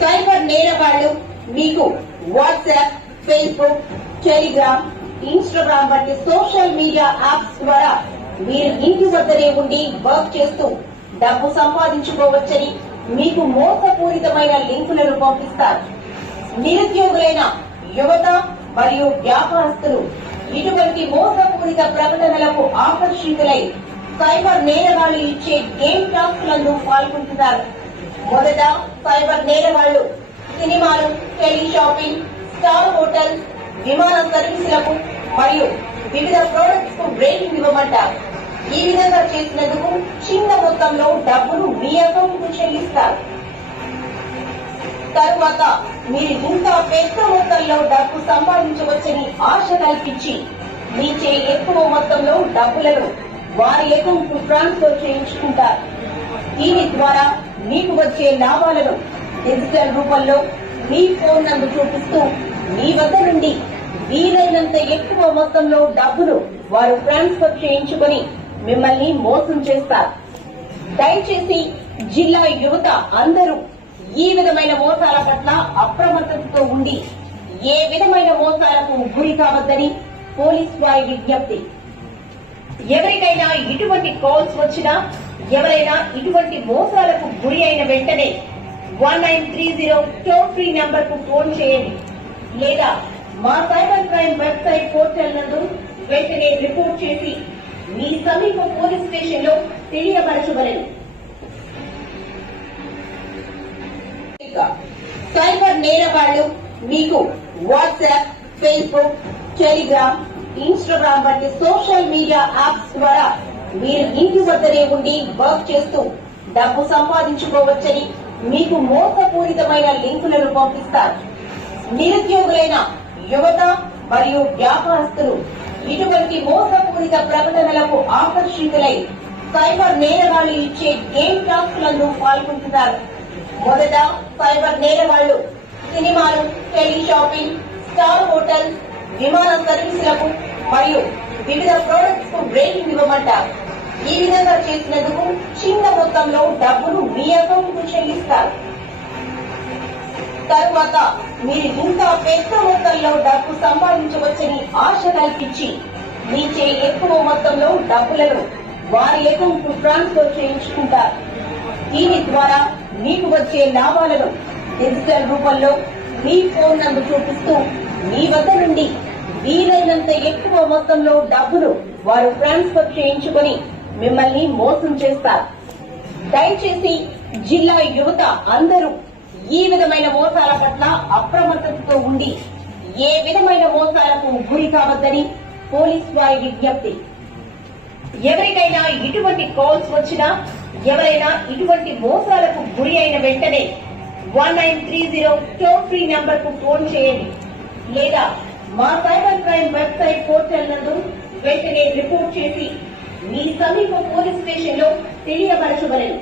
Cyber నేరగాళ్ళు మీకు WhatsApp Facebook Telegram Instagram వంటి సోషల్ మీడియా యాప్స్ ద్వారా మీరు ఇంటి వద్దనే ఉండి వర్క్ చేస్తూ డబ్బు సంపాదించుకోవచ్చని మీకు మోసపూరితమైన లింకులను పంపిస్తారు. నిరుద్యోగులైన యువత మరియు వ్యాపారస్తులు ఇటువంటి మోసపూరిత ప్రకటనలకు ఆకర్షితులై సైబర్ నేరగాళ్ళు ఇచ్చే గేమ్ టాస్క్లందు పాల్గొంటున్నారు. మొదట సైబర్ నేరగాళ్ళు సినిమాలు టెలి షాపింగ్ స్టార్ హోటల్ విమాన సర్వీసులకు మరియు వివిధ ప్రోడక్ట్స్కు బ్రేకింగ్ ఇవ్వమంటారు ఈ విధంగా చేసినందుకు చిన్న మొత్తంలో డబ్బును మీ అకౌంట్కు చెల్లిస్తారు. తరువాత మీరు ఇంకా పెద్ద మొత్తంలో డబ్బు సంపాదించవచ్చని ఆశ కల్పించి మీచే ఎక్కువ మొత్తంలో డబ్బులను వారి అకౌంట్కు ట్రాన్స్ఫర్ చేయించుకుంటారు. దీని ద్వారా మీకు వచ్చే లాభాలను డిజిటల్ రూపంలో మీ ఫోన్ నందు చూపిస్తూ మీ వద్ద నుండి వీలైనంత ఎక్కువ మొత్తంలో డబ్బును వారు ట్రాన్స్ఫర్ చేయించుకొని మిమ్మల్ని మోసం చేస్తారు. దయచేసి జిల్లా యువత అందరూ ఈ విధమైన మోసాల పట్ల అప్రమత్తతతో ఉండి ఏ విధమైన మోసాలకు గురి కావద్దని పోలీస్ వారి విజ్ఞప్తి. ఎవరికైనా ఇటువంటి కాల్స్ వచ్చినా ఎవరైనా ఇటువంటి మోసాలకు గురి అయిన వెంటనే one nine three zero toll free నంబర్కు ఫోన్ చేయండి. లేదా మా సైబర్ క్రైమ్ వెబ్సైట్ పోర్టల్ నందు వెంటనే రిపోర్ట్ చేసి మీ సమీప పోలీస్ స్టేషన్లో తెలియపరచవలెను సైబర్ నేరవాళ్ళు మీకు వాట్సాప్ ఫేస్బుక్ టెలిగ్రామ్ ఇన్స్టాగ్రామ్ వంటి సోషల్ మీడియా యాప్స్ ద్వారా మీరు ఇంటి వద్దనే ఉండి వర్క్ చేస్తూ డబ్బు సంపాదించుకోవచ్చని మీకు మోసపూరితమైన లింకులను పంపిస్తారు. నిరుద్యోగులైన యువత మరియు వ్యాపారస్తులు ఇటువంటి మోసపూరిత ప్రకటనలకు ఆకర్షితులై సైబర్ నేరగాళ్ళు ఇచ్చే గేమ్ టాస్క్లందు పాల్గొంటున్నారు. మొదట సైబర్ నేరగాళ్ళు సినిమాలు టెలి షాపింగ్ స్టార్ హోటల్స్ విమాన సర్వీసులకు మరియు వివిధ ప్రోడక్ట్స్కు రేటింగ్ ఇవ్వమంటారు. ఈ విధంగా చేసినందుకు చిన్న మొత్తంలో డబ్బును మీ అకౌంట్కు చెల్లిస్తారు. తరువాత మీరు ఇంకా పెద్ద మొత్తంలో డబ్బు సంపాదించవచ్చని ఆశ కల్పించి మీచే ఎక్కువ మొత్తంలో డబ్బులను వారి అకౌంట్కు ట్రాన్స్ఫర్ చేయించుకుంటారు. దీని ద్వారా మీకు వచ్చే లాభాలను డిజిటల్ రూపంలో మీ ఫోన్ నందు చూపిస్తూ మీ వద్ద నుండి వీలైనంత ఎక్కువ మొత్తంలో డబ్బును వారు ట్రాన్స్ఫర్ చేయించుకొని మిమ్మల్ని మోసం చేస్తారు. దయచేసి జిల్లా యువత అందరూ ఈ విధమైన మోసాల పట్ల అప్రమత్తతతో ఉండి ఏ విధమైన మోసాలకు గురి కావద్దని పోలీస్ వారి విజ్ఞప్తి. ఎవరికైనా ఇటువంటి కాల్స్ వచ్చినా ఎవరైనా ఇటువంటి మోసాలకు గురి అయిన వెంటనే one nine three zero toll free నంబర్కు ఫోన్ చేయండి. లేదా మా సైబర్ క్రైమ్ వెబ్సైట్ పోర్టల్ నందు వెంటనే రిపోర్ట్ చేసి మీ సమీప పోలీస్ స్టేషన్లో తెలియపరచవలెను